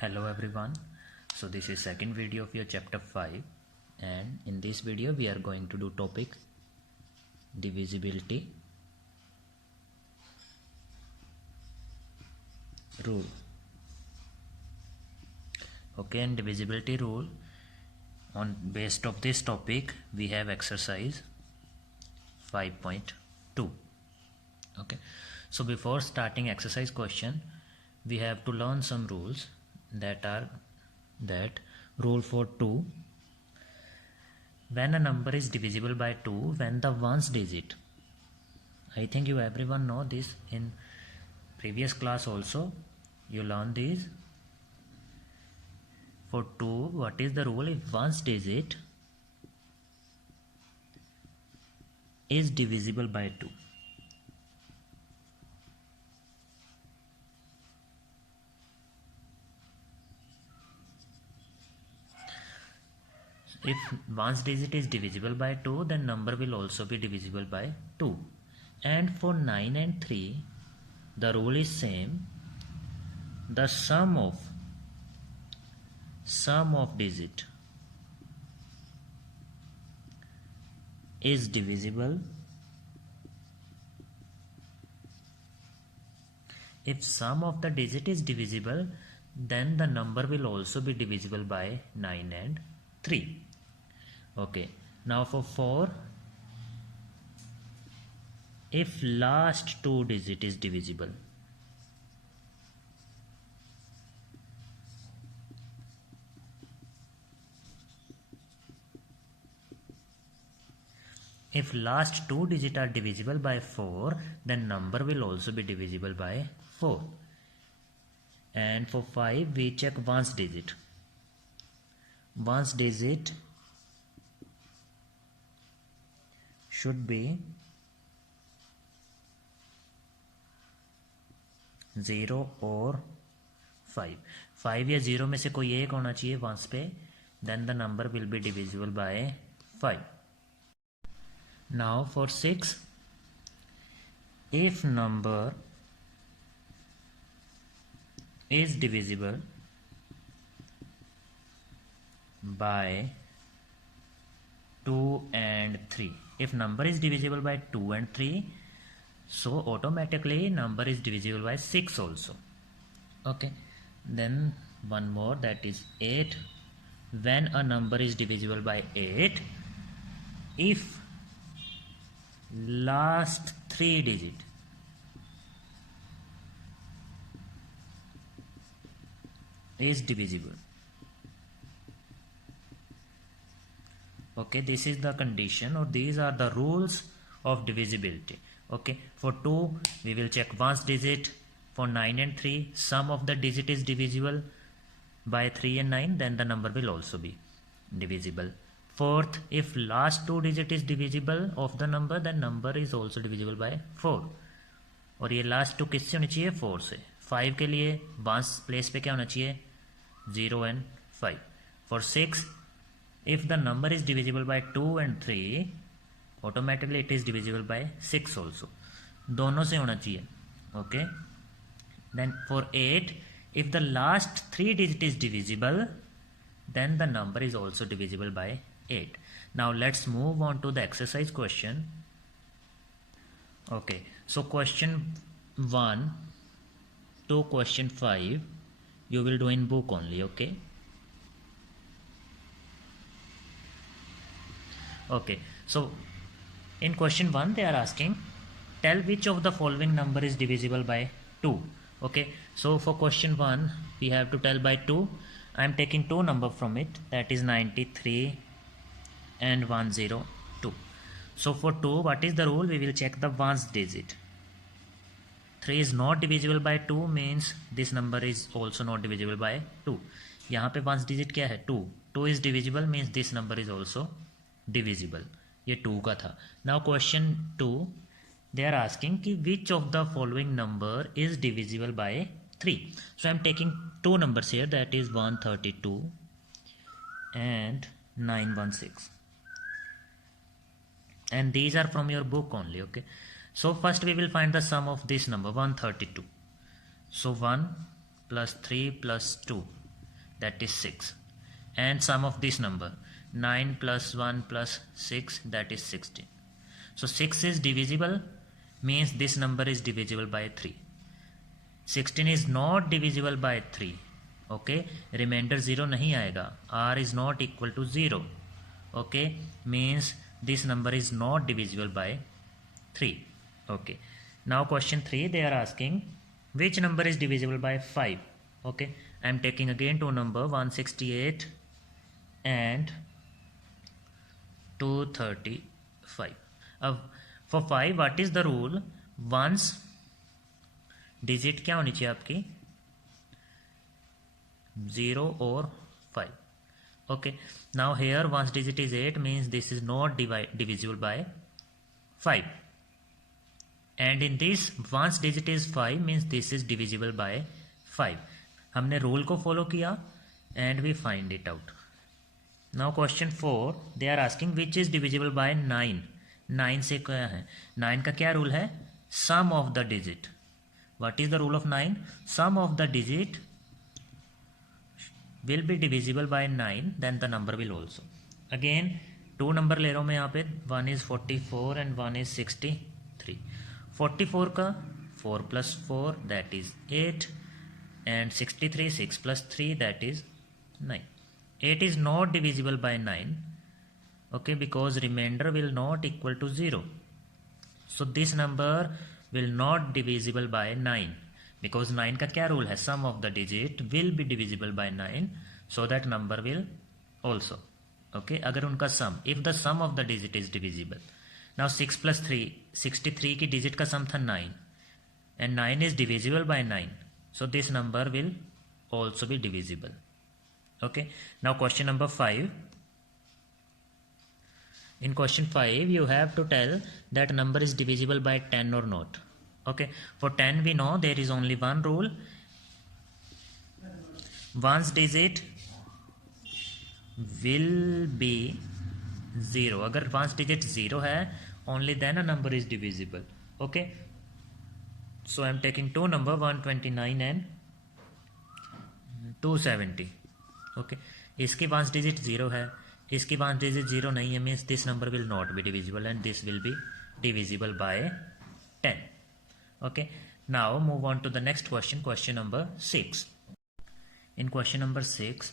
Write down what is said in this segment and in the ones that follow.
Hello everyone. So this is second video of your chapter 5, and in this video we are going to do topic divisibility rule. Okay, and divisibility rule, on based of this topic we have exercise 5.2. Okay, so before starting exercise question we have to learn some rules that are rule for 2, when a number is divisible by 2 when the ones digit, I think you everyone know this, in previous class also you learn these. For 2, what is the rule? If ones digit is divisible by 2, if ones digit is divisible by 2, then number will also be divisible by 2. And for 9 and 3 the rule is same. The sum of digit is divisible if sum of the digit is divisible, then the number will also be divisible by 9 and 3. Okay, now for 4, if last 2 digit is divisible, if last 2 digit are divisible by 4, then number will also be divisible by 4. And for 5 we check ones digit. Ones digit should be 0 और 5. 5 या 0 में से कोई एक होना चाहिए once पे, then the number will be divisible by 5. Now for 6, if number is divisible by 2 and 3, if number is divisible by 2 and 3, so automatically number is divisible by 6 also. Okay, then one more, that is 8. When a number is divisible by 8, if last 3 digit is divisible. Okay, this is the condition, or these are the rules of divisibility. Okay, for 2 we will check ones digit. For 9 and 3, sum of the digit is divisible by 3 and 9, then the number will also be divisible. Fourth, if last 2 digit is divisible of the number, then number is also divisible by 4. और ये last 2 किससे होनी चाहिए? 4 से. 5 के लिए ones place पे क्या होना चाहिए? 0 and 5. For 6, if the number is divisible by 2 and 3, automatically it is divisible by 6 also. दोनों से होना चाहिए. Okay. Then for 8, if the last 3 digit is divisible, then the number is also divisible by 8. Now let's move on to the exercise question. Okay, so question 1 to question 5 you will do in book only. Okay. Okay, so in question 1 they are asking, tell which of the following number is divisible by 2. Okay, so for question 1 we have to tell by 2. I am taking 2 number from it, that is 93 and 102. So for 2, what is the rule? We will check the ones digit. 3 is not divisible by 2 means this number is also not divisible by 2. यहाँ पे ones digit क्या है? 2. 2 is divisible means this number is also divisible. ये 2 का था. Now question 2, they are asking कि which of the following number is divisible by 3. So I am taking 2 numbers here, that is 132 and 916, and these are from your book only. Okay, so first we will find the sum of this number 132. So 1 plus 3 plus 2 that is 6, and sum of this number 9 plus 1 plus 6, that is 16. So 6 is divisible, means this number is divisible by 3. 16 is not divisible by 3. Okay, remainder 0 नहीं आएगा. R is not equal to 0. Okay, means this number is not divisible by 3. Okay, now question 3, they are asking which number is divisible by 5. Okay, I am taking again two number 168 and 235. For 5 what is the rule? Once digit क्या होनी चाहिए आपकी? 0 or 5. Okay, now here once digit is 8, means this is not divisible by 5, and in this once digit is 5, means this is divisible by 5. हमने rule को follow किया and we find it out. Now question 4, they are asking which is divisible by 9. 9 से क्या है? 9 का क्या rule है? Sum of the digit. What is the rule of 9? Sum of the digit will be divisible by 9, then the number will also. Again two number ले रहा हूँ मैं यहाँ पे, one is 44 and one is 63. 44 का 4 plus 4 that is 8, and 63 6 plus 3 that is 9. 8 is not divisible by 9. Okay, because remainder will not equal to 0. So this number will not divisible by 9, because 9 का क्या rule है? Sum of the digit will be divisible by 9, so that number will also. Okay, अगर उनका sum, if the sum of the digit is divisible. Now 6 plus 3, 63 की digit का sum था 9, and 9 is divisible by 9, so this number will also be divisible. Okay, now question number 5. In question 5 you have to tell that number is divisible by 10 or not. Okay, for 10 we know there is only one rule. Once digit will be 0. अगर once digit 0 है, only then a number is divisible. Okay, so I am taking two number 129 and 270. Okay, इसकी once digit 0 है, इसकी once digit 0 नहीं है, means this number will not be divisible and this will be divisible by 10. Okay, now move on to the next question, question number 6. In question number 6,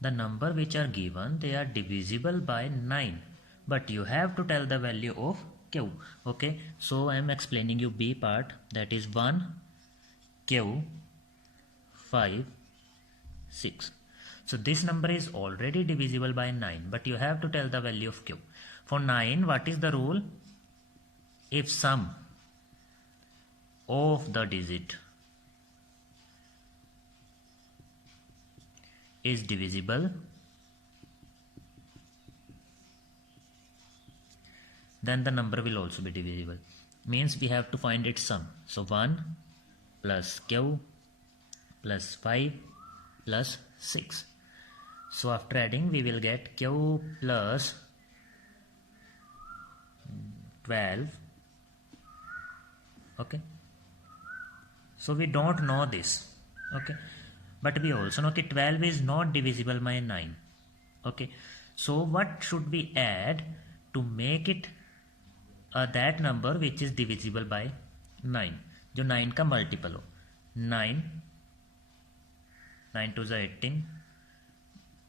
the number which are given, they are divisible by 9, but you have to tell the value of Q. Okay, so I am explaining you B part, that is 1 Q 5 6. So this number is already divisible by 9, but you have to tell the value of Q. For 9, what is the rule? If sum of the digit is divisible, then the number will also be divisible. Means we have to find its sum. So 1 plus Q plus 5 plus 6. So after adding we will get Q plus 12. Okay, so we don't know this. Okay, but we also know that 12 is not divisible by 9. Okay, so what should we add to make it that number which is divisible by 9, जो 9 का multiple हो? 9 2 is 18,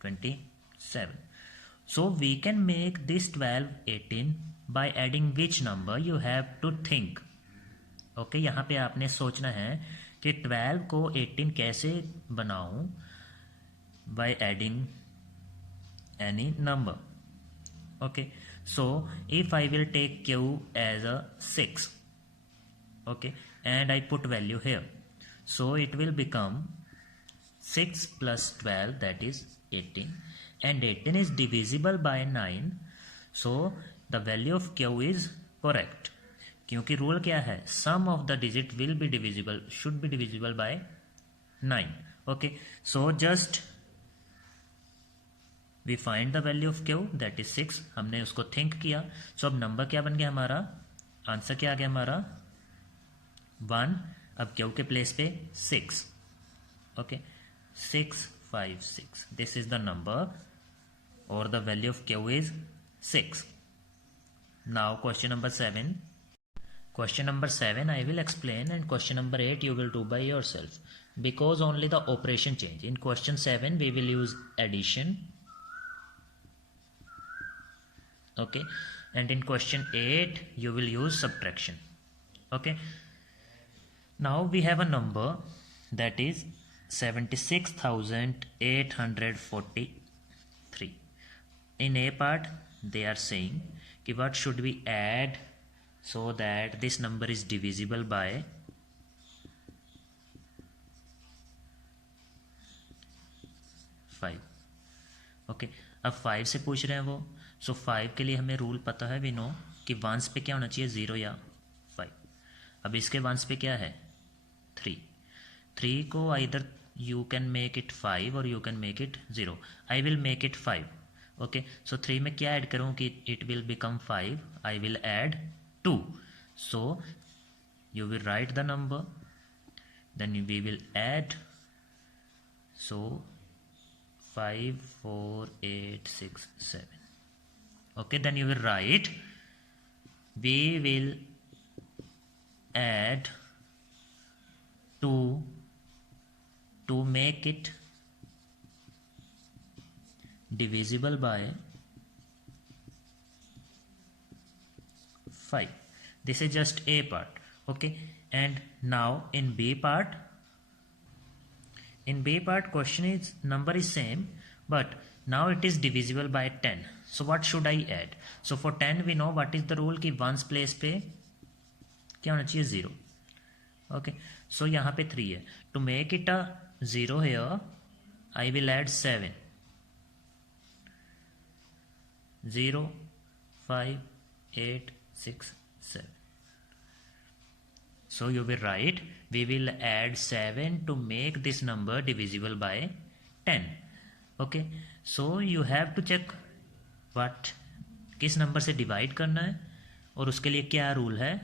27. So we can make this 12 18 by adding which number? You have to think. Okay, यहाँ पे आपने सोचना है कि 12 को 18 कैसे बनाऊं? By adding any number. Okay, so if I will take Q as a 6, okay, and I put value here, so it will become 6 plus 12, that is 18, and 18 is divisible by 9, so the value of Q is correct. क्योंकि rule क्या है? Sum of the digit will be divisible, should be divisible by 9. Okay, so just we find the value of Q, that is 6. हमने उसको think किया. सो अब number क्या बन गया हमारा? आंसर क्या आ गया हमारा? 1. अब क्यू के प्लेस पे 6. Okay, 6 5 6. This is the number, or the value of Q is 6. Now question number 7. Question number 7 I will explain, and question number 8 you will do by yourself, because only the operation change. In question 7 we will use addition, okay, and in question 8 you will use subtraction. Okay, now we have a number that is 76,843. In A part they are saying कि what should we add so that this number is divisible by 5. Okay, अब 5 से पूछ रहे हैं वो, सो 5 के लिए हमें रूल पता है, वी नो कि वंस पे क्या होना चाहिए, 0 या 5. अब इसके वंस पे क्या है, 3. 3 को either you can make it 5 और you can make it 0. I will make it 5. Okay, so 3 में क्या ऐड करूँ कि it will become 5. I will add 2. So you will write the number, then we will add, so 5 4 8 6 7. Okay, then you will write, we will add 2 to make it divisible by 5. This is just A part. Okay, and now in B part, question is number is same, but now it is divisible by 10. So what should I add? So for 10 we know what is the rule कि ones place पे क्या होना चाहिए, 0. Okay, so यहाँ पे 3 है. To make it a 0 here, I will add 7. 0 5 8 6 7. So you will write, we will add 7 to make this number divisible by 10. Okay, so you have to check what किस number से divide करना है और उसके लिए क्या रूल है,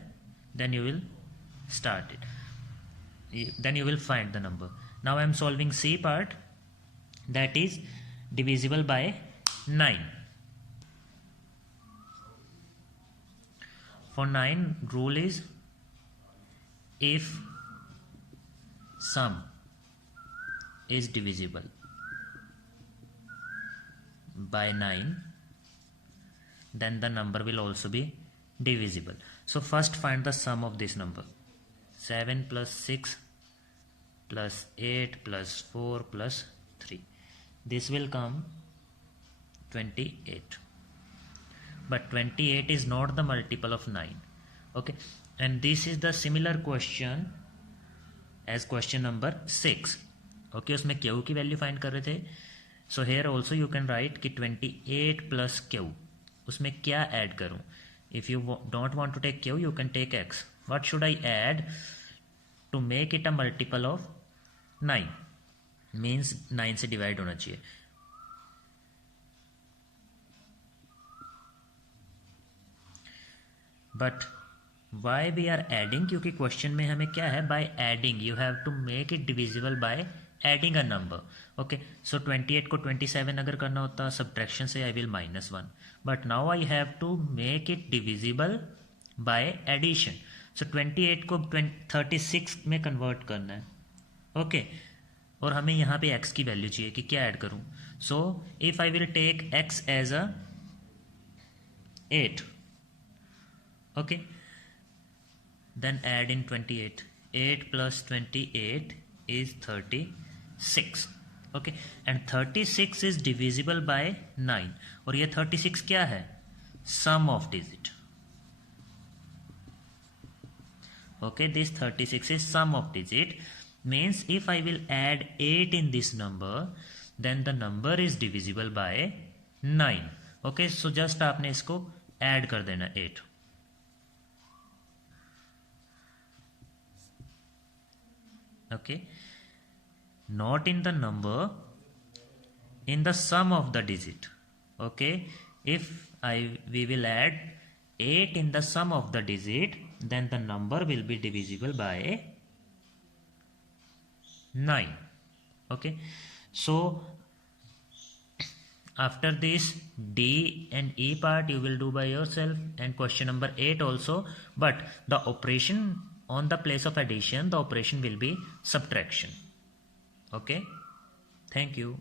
then you will start it, then you will find the number. Now I am solving C part, that is divisible by 9. For 9 rule is, if sum is divisible by 9, then the number will also be divisible. So first find the sum of this number. 7 plus 6 plus 8 plus 4 plus 3. This will come 28. But 28 is not the multiple of 9. Okay, and this is the similar question as question number 6. Okay, उसमें Q की value find कर रहे थे. So here also you can write कि 28 plus Q, उसमें क्या add करूँ. If you don't want to take Q, you can take X. What should I add to make it a multiple of 9? Means 9 से divide होना चाहिए. But why we are adding? क्योंकि question में हमें क्या है, by adding you have to make it divisible by adding a number. Okay, so 28 को 27 अगर करना होता subtraction से I will -1, but now I have to make it divisible by addition. So 28 को 36 में कन्वर्ट करना है. Okay, और हमें यहाँ पे x की वैल्यू चाहिए कि क्या ऐड करूँ. So if I will take x as a 8, okay, then add in 28. 8 plus 28 is 36. Okay, and 36 is divisible by 9. और ये 36 क्या है, sum of digit. Okay, this 36 is sum of digit, means if I will add 8 in this number, then the number is divisible by 9. Okay, so just आपने इसको add कर देना 8. Okay, not in the number, in the sum of the digit. Okay, if we will add 8 in the sum of the digit, then the number will be divisible by 9. Okay, So after this D and E part you will do by yourself, and question number 8 also, but the operation on the place of addition, the operation will be subtraction. Okay, thank you.